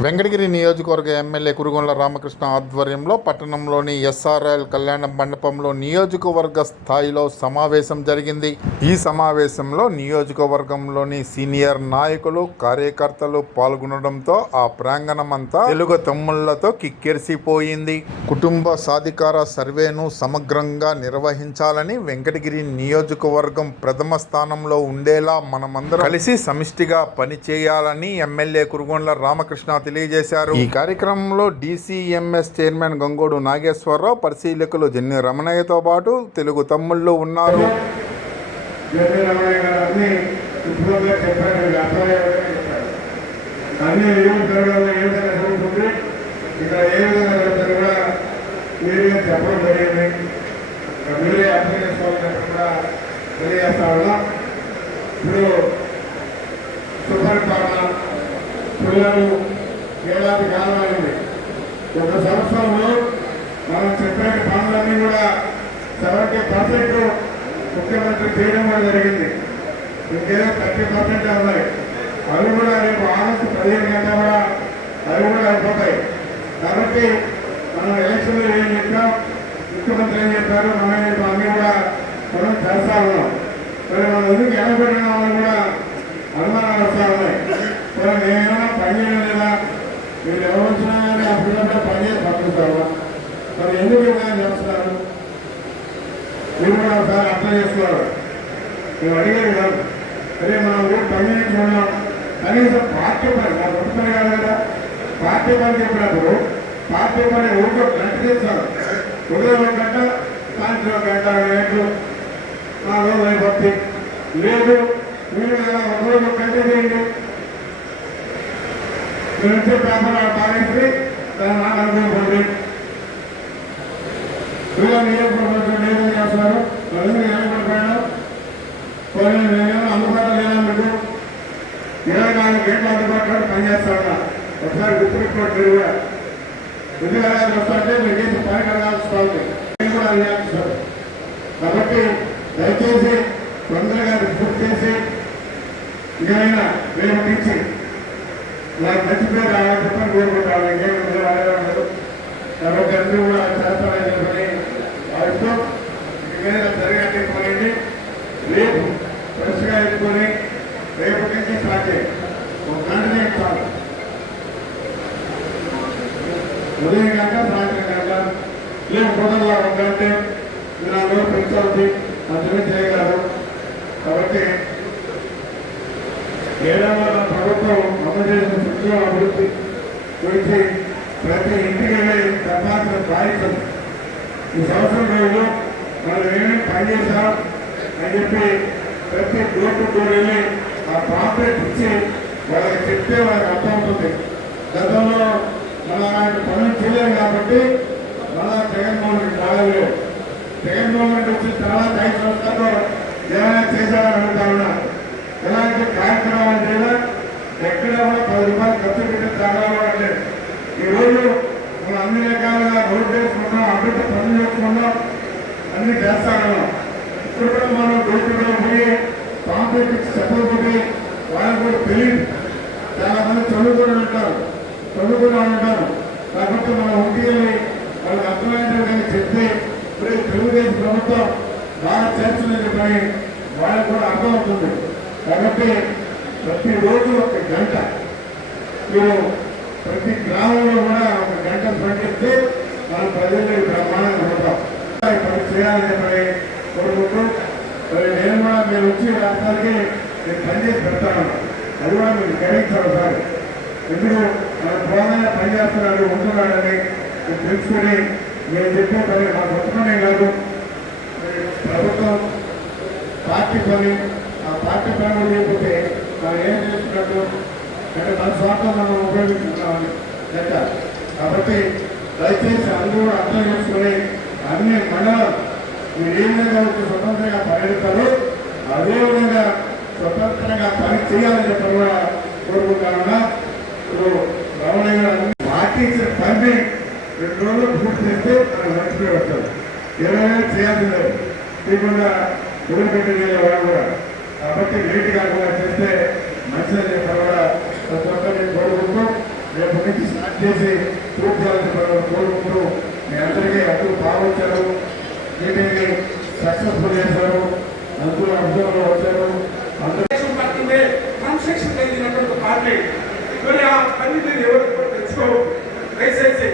Venkatagiri నియోజకవర్గ MLA Kurugondla Ramakrishna ఆధ్వర్యంలో పట్టణంలోని ఎస్ఆర్ఎల్ కళ్యాణ మండపంలో నియోజకవర్గ స్థాయిలో సమావేశం జరిగింది. ఈ సమావేశంలో నియోజకవర్గంలోని సీనియర్ నాయకులు కార్యకర్తలు పాల్గొనడంతో ఆ ప్రాంగణమంతా తెలుగు తమ్ముళ్ళతో కిక్కిరిసిపోయింది. కుటుంబ సాధికార సర్వేను సమగ్రంగా నిర్వహించాలని వెంకటగిరి నియోజకవర్గం ప్రథమ స్థానంలో ఉండేలా మనమందరం కలిసి సమిష్టిగా పనిచేయాలని ఎమ్మెల్యే కురుగొండ్ల రామకృష్ణ తెలియజేశారు. ఈ కార్యక్రమంలో డీసీఎంఎస్ చైర్మన్ గంగోడు నాగేశ్వరరావు పరిశీలకులు జన్ని రమణయ్యతో పాటు తెలుగు తమ్ముళ్ళు ఉన్నారు. చెప్పడం జరిగింది. మీరే అర్థం చేసుకోవాలని కూడా తెలియజేస్తా ఉన్నాం. ఇప్పుడు సుపరిపాలన పిల్లలు ఏడాది కాలం అయింది ఒక సంవత్సరంలో మనం చెప్పిన పనులన్నీ కూడా సెవెంటీ పర్సెంట్ ముఖ్యమంత్రి చేయడం వల్ల జరిగింది. ఇంకేదో థర్టీ పర్సెంట్ ఉన్నాయి అవి కూడా రేపు ఆగస్టు పదిహేను గంట కూడా అవి కూడా అయిపోతాయి. కాబట్టి మనం ఎలక్షన్లో ఏం చెప్పాం? ముఖ్యమంత్రి ఏం చెప్పారు? మనం ఏం అన్నీ కూడా మనం చేస్తా ఉన్నాం. మరి మనం ఎందుకు ఎనబడిన వాళ్ళు కూడా అనుమానాలు వస్తా ఉన్నాయి? మరి ఏమైనా పని చేయడం లేదా మీరు ఎవరు వచ్చినా కానీ అప్పుడు పని చేసి మరి ఎందుకు ఇలా చేస్తున్నారు? మీరు కూడా ఒకసారి అర్థం చేసుకోవాలి. మేము అడిగారు కాదు. అదే మనం ఊరు పని ఉన్నాం. కనీసం పార్టీ పని మా ప్రభుత్వం కాదు కదా. పార్టీ పని చెప్పినప్పుడు పార్టీ పని ఊరిలో గంట చేస్తారు. ఉదయం ఒక గంట సాయంత్రం గంట రేట్లు గంటలు. నా రోజు అయిపోతుంది లేదు మీరు ఒక రోజు ఒక గంట చేయండి. మీరు వచ్చే పేపర్ పారేసి దాని నాకు అనుకోకండి ఇలా నియోజకవర్గం ఏం చేస్తున్నారు? ప్రజలు ఏమనుకుంటున్నాను కొన్ని నేను అందుబాటులో లేదా ఇరవై నాలుగు గంటల అందుబాటులో పనిచేస్తా ఒకసారి గుర్తుపెట్టుకోండి మీరు కూడా ఎందుకంటే వస్తుంటే మీరు చేసి పని కలగాల్సి ఉంది నేను కూడా కాబట్టి దయచేసి తొందరగా పూర్తి చేసి ఇంకైనా రేపు నుంచి నాకు మంచి పేరు రావాలని చెప్పని కోరుకుంటాను ఇంకేం కాబట్టి అందరూ కూడా చేస్తారని చెప్పని వారితో ఏదైనా పోయింది రేపు ఫ్రెష్గా ఎత్తుకొని రేపటి నుంచి స్టార్ట్ చేయండి ఒక గంట చేస్తాను ఉదయం గంట సాయంత్రం గంట లేదు పొద్దున్న ఒక గంట మీరు అందరూ పెంచాలి అందరూ చేయగలరు. కాబట్టి ఏడవ చేసిన అభివృద్ధి గురించి ప్రతి ఇంటికి వెళ్ళి చెప్పాల్సిన బాధ్యత ఈ సంవత్సరం రోజులు మనం ఏమేమి పని అని చెప్పి ప్రతి డోర్ టు వెళ్ళి ఆ పాంప్లెట్ ఇచ్చి వాళ్ళకి చెప్తే వాళ్ళకి అర్థం అవుతుంది గతంలో మనం అలాంటి పనులు చేయలేము కాబట్టి మళ్ళా జగన్మోహన్ రెడ్డి రాలేదు. జగన్మోహన్ రెడ్డి వచ్చిన తర్వాత ఐదు సంవత్సరాల్లో ఏమైనా చేశారని అడుగుతా ఉన్నా. ఎక్కడ కూడా పది రూపాయలు ఖర్చు పెట్టి తాగాలి ఈ రోజు మనం అన్ని రకాలుగా రోడ్ వేసుకున్నాం అభివృద్ధి పనులు చేసుకున్నాం అన్ని చేస్తాను. ఇప్పుడు కూడా మనం డోర్టులో పోయి కాంపిటేటివ్ చెప్పకపోతే వాళ్ళకి కూడా తెలియదు. చాలా మంది చదువుకొని ఉంటారు చదువుకుని ఉంటారు. కాబట్టి మనం ఉండి వాళ్ళకి అర్థమైనట్టు చెప్తే ఇప్పుడు తెలుగుదేశం ప్రభుత్వం బాగా చేస్తున్నది పని వాళ్ళకి కూడా అర్థమవుతుంది. కాబట్టి ప్రతిరోజు ఒక గంట. మీరు ప్రతి గ్రామంలో కూడా ఒక గంట పండిస్తే మన ప్రజలు బ్రహ్మాండంగా ఉంటాం పని చేయాలని మరి కోరుకుంటూ మరి నేను కూడా మీరు వచ్చి రాష్ట్రానికి నేను పనిచేసి పెడతాను. అది కూడా మీరు గ్రహించాలి సార్ ఎందుకు? మన పోగానే పనిచేస్తున్నాడు ఉంటున్నాడని మీరు తెలుసుకొని నేను చెప్పే పని మా కొత్తనే కాదు. ప్రభుత్వం పార్టీ పని ఆ పార్టీ పని కూడా చేయకపోతే ఏం చేస్తున్నట్టు? అంటే మన స్వార్థం మనం ఉపయోగించుకున్నామని లెక్క. కాబట్టి దయచేసి అందరూ కూడా అర్థం చేసుకుని అన్ని మండలాలు మీరు ఏ విధంగా వచ్చి స్వతంత్రంగా పర్యటిస్తారు. అదే విధంగా స్వతంత్రంగా పని చేయాలని చెప్పి కూడా కోరుకుంటామన్నా ఇప్పుడు రమణయ్య గారు అన్ని పార్టీ ఇచ్చిన పని రెండు రోజులు పూర్తి చేస్తే మనం మర్చిపోయి వస్తారు ఇరవై వేలు చేయాల్సిందే. లేకుండా వదిలిపెట్టేది వాళ్ళు కూడా. కాబట్టి లేట్ కూడా చేస్తే మంచిదని చెప్పి కూడా ప్రతి ఒక్కరిని కోరుకుంటూ రేపు నుంచి స్టార్ట్ చేసి పూర్తి చేయాలని కోరుకుంటూ మీ అందరికీ అందరూ భావించారు దీనిని సక్సెస్ఫుల్ చేశారు అందరూ అర్థంలో వచ్చారు. అందరూ పార్టీ. ఎవరు తెచ్చుకోరు. దయచేసి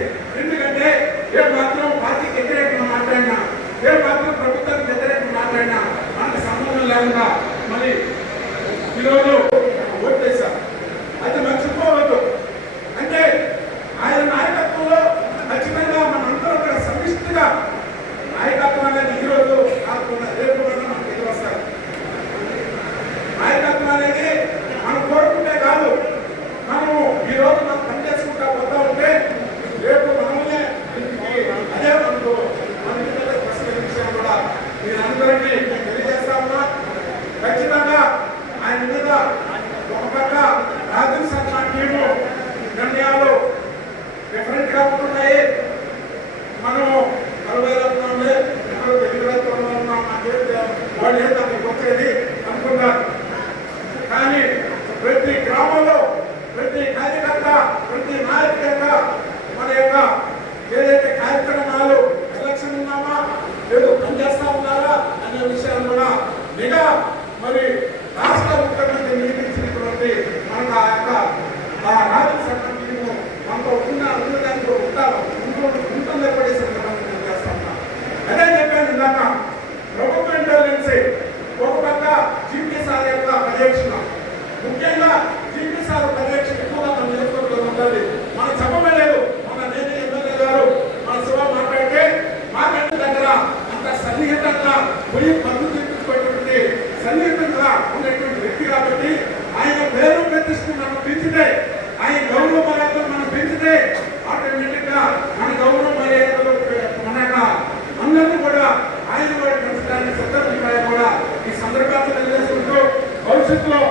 प्रति कार्यकर्ता प्रति नायक के స్వయం పద్ధతి సన్నిహితంగా ఉన్నటువంటి వ్యక్తి కాబట్టి ఆయన పేరు ప్రతిష్టం మనం పెంచితే ఆయన గౌరవ మర్యాదలు మనం పెంచితే ఆటోమేటిక్గా మన గౌరవ మర్యాదలు మన అందరినీ కూడా ఆయన కూడా పెంచడానికి కూడా. ఈ సందర్భాన్ని భవిష్యత్తులో